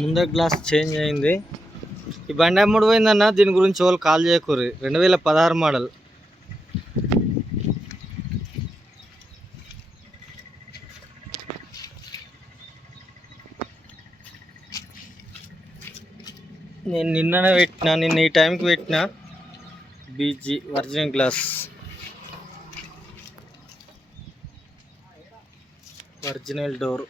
ముందర glass change అయింది. ఈ బండి అమ్ముడు పోయిందన్న, దీని గురించి వాళ్ళు కాల్ చేయకూరి. 2016 మోడల్. నేను నిన్ననే పెట్టినా, నిన్న ఈ టైంకి పెట్టినా. బీజీ original glass, original door.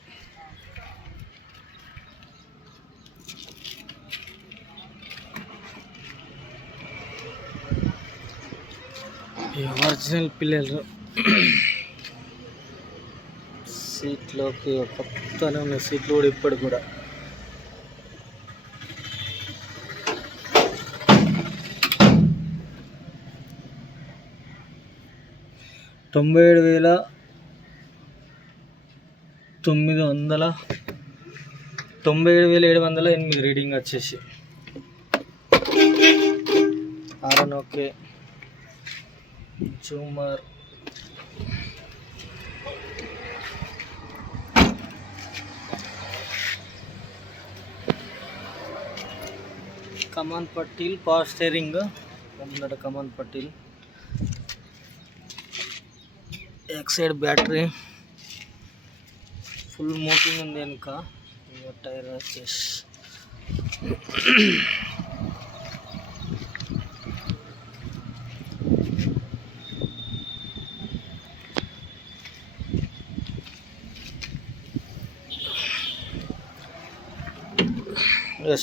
Original పిల్లలు సీట్లోకి కొత్తనే ఉన్నాయి. సీట్లు కూడా ఇప్పుడు కూడా 97,708 రీడింగ్ వచ్చేసి. హారన్ ఓకే, జూమర్, కమాన్ పట్టీల్, పవర్ స్టీరింగ్, ముందట కమాన్ పట్టీల్, బ్యాక్ సైడ్ బ్యాటరీ, ఫుల్ మోటింగ్ ఉంది వెనుక. టైర్ వచ్చేసి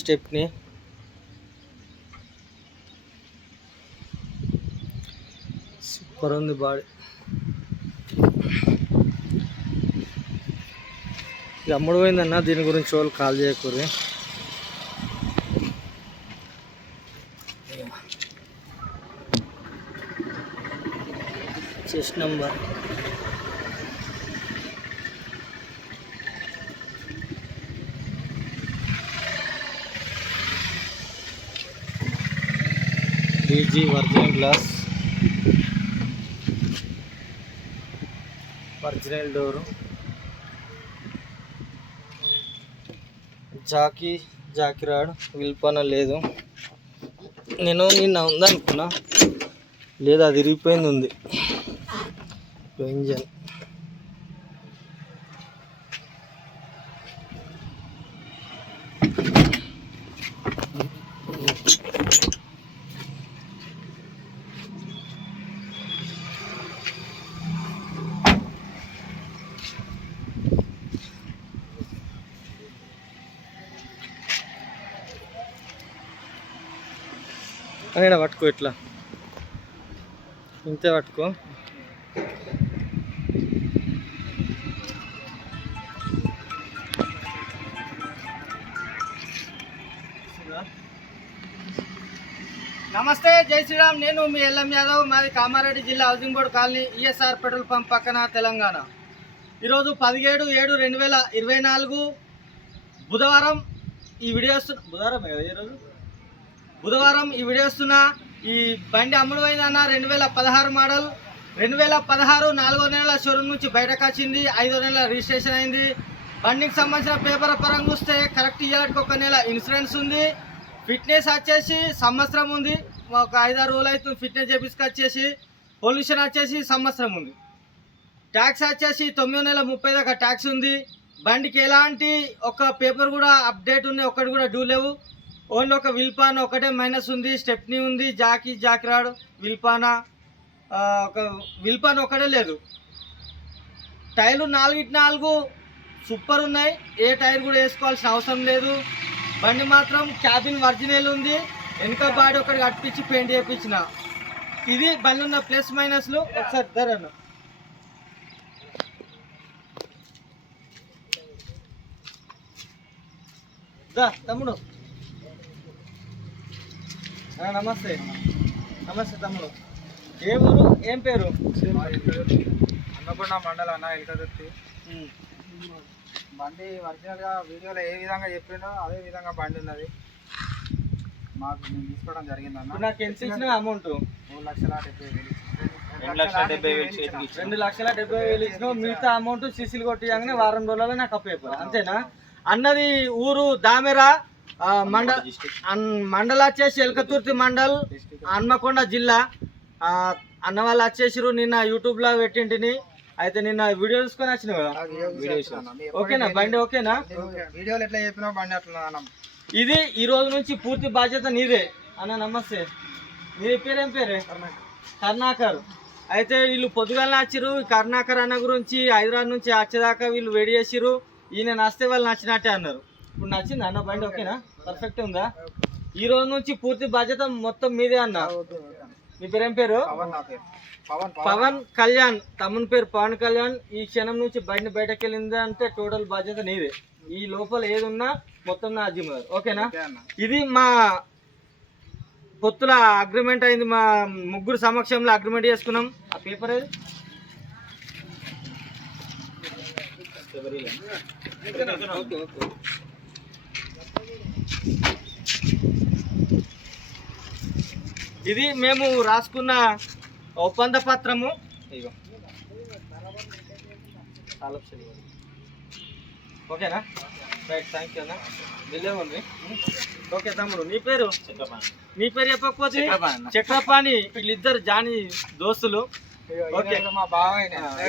స్టెప్ని, సూపర్ ఉంది బాడీ. ఇది అమ్ముడు పోయిందన్న, దీని గురించి వాళ్ళు కాల్ చేయకూరి. చెస్ట్ నెంబర్ బీజీ original glass, original door, jack rod, విల్పన లేదు. నేను నిన్న ఉందనుకున్నా, లేదు అది ఇరిగిపోయింది ఉంది. ఇంజన్ అయినా పట్టుకో, ఇట్లా ఇంతే పట్టుకో. నమస్తే, జై శ్రీరామ్. నేను మీ ఎల్ఎం యాదవ్. మాది కామారెడ్డి జిల్లా, housing board colony, ESR petrol pump పక్కన, తెలంగాణ. ఈరోజు 17/7/2024 బుధవారం ఈ వీడియో వస్తున్నా. బుధవారం ఈ వీడియో వస్తున్నా. ఈ బండి అమ్ముడు పోయిందన్న, 2016 మోడల్. 2016 4వ నెల షోరూమ్ నుంచి బయటకు వచ్చింది, 5వ నెల రిజిస్ట్రేషన్ అయింది. బండికి సంబంధించిన పేపర్ పరంగా చూస్తే కరెక్ట్ ఇయ్యాలకి 1 నెల ఇన్సూరెన్స్ ఉంది. ఫిట్నెస్ వచ్చేసి సంవత్సరం ఉంది. ఒక 5-6 రోజులు అవుతుంది ఫిట్నెస్ చేపించుకొచ్చేసి. పొల్యూషన్ వచ్చేసి సంవత్సరం ఉంది. ట్యాక్స్ వచ్చేసి 9వ నెల 30 దాకా ట్యాక్స్ ఉంది. బండికి ఎలాంటి ఒక పేపర్ కూడా అప్డేట్ ఉంది, ఒకటి కూడా డ్యూ లేవు. ఓన్లీ ఒక విల్పానా ఒకటే మైనస్ ఉంది. స్టెప్నీ ఉంది, జాకీ రాడ్, విల్పానా, ఒక విల్పానా ఒకటే లేదు. టైర్లు 4/4 సూపర్ ఉన్నాయి. ఏ టైర్ కూడా వేసుకోవాల్సిన అవసరం లేదు. బండి మాత్రం క్యాబిన్ ఒరిజినల్ ఉంది. వెనుక బాడీ ఒకటి కట్టించి పెయింట్ చేయించిన. ఇది బండి ఉన్న ప్లస్ మైనస్లు. ఒకసారి ధరను తమ్ముడు. నమస్తే తమ్ముడు. ఏ ఊరు, ఏం పేరు? అన్నపూర్ణ మండలం అన్న, ఎల్కదుర్తి. బండి ఒరిజినల్గా వీడియోలో ఏ విధంగా చెప్పిండో అదే విధంగా బండి ఉన్నది. మాకు మేము తీసుకోవడం జరిగింది అన్న. నాకు ఎంత ఇచ్చిన అమౌంట్? 2,70,000 2,70,000 ఇచ్చినావు. మిగతా అమౌంట్ సీసీలు కొట్టియంగానే వారం రోజులలో నాకు అప్పైపోయి, అంతేనా? అన్నది ఊరు దామెరా మండల వచ్చేసి ఎల్కతుర్తి మండల్ హన్మకొండ జిల్లా. అన్న వాళ్ళు వచ్చేసిరు, నిన్న యూట్యూబ్లో పెట్టింటిని. అయితే నిన్న వీడియో తీసుకొని వచ్చిన కదా, ఓకేనా బండి? ఓకేనా? వీడియోలు ఎట్లా చెప్పినా బండి అట్లా అన్న. ఇది ఈ రోజు నుంచి పూర్తి బాధ్యత నీదే అన్న. నమస్తే, మీ పేరేం పేరే? కరుణాకర్. అయితే వీళ్ళు పొద్దుగాల వచ్చిరు. కరుణాకర్ అన్న గురించి హైదరాబాద్ నుంచి వచ్చేదాకా వీళ్ళు వెయిట్ చేసిరు. ఈయన నచ్చితే వాళ్ళు నచ్చినట్టే అన్నారు. ఇప్పుడు నచ్చింది అన్న బండి? ఓకేనా? పర్ఫెక్ట్ ఉందా? ఈ రోజు నుంచి పూర్తి బాధ్యత మొత్తం మీదే అన్న. మీ పేరేం పేరు? పవన్ కళ్యాణ్. తమ్ముని పేరు పవన్ కళ్యాణ్. ఈ క్షణం నుంచి బండి బయటకు వెళ్ళింది అంటే టోటల్ బాధ్యత నీదే. ఈ లోపల ఏది ఉన్నా మొత్తం నా జిమ్మేదారు. ఓకేనా? ఇది మా పొత్తుల అగ్రిమెంట్ అయింది. మా ముగ్గురు సమక్షంలో అగ్రిమెంట్ చేసుకున్నాం. ఆ పేపర్ ఏది? ఇది మేము రాసుకున్న ఒప్పంద పత్రము. ఇగో ఓకేనా? రైట్, థ్యాంక్ యూ అన్న. వెళ్ళే ఉంది. ఓకే తమ్ముడు, నీ పేరు? నీ పేరు చెప్పకపోతే? చక్రపాణి. వీళ్ళిద్దరు జాని దోస్తులు. ఓకే, మా బావ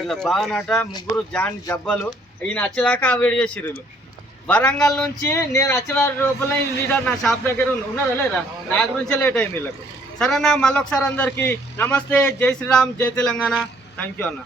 ఇలా బావనట. ముగ్గురు జాని జబ్బలు. ఈయన వచ్చేదాకా వెయిట్ చేసిరు వీళ్ళు. వరంగల్ నుంచి నేను వచ్చే రూపంలో ఈ లీడర్ నా షాప్ దగ్గర ఉన్నారా లేదా? నా గురించే లేట్ అయింది వీళ్ళకు. సరేనా? మళ్ళొకసారి అందరికీ నమస్తే, జై శ్రీరామ్, జై తెలంగాణ. థ్యాంక్ యూ అన్న.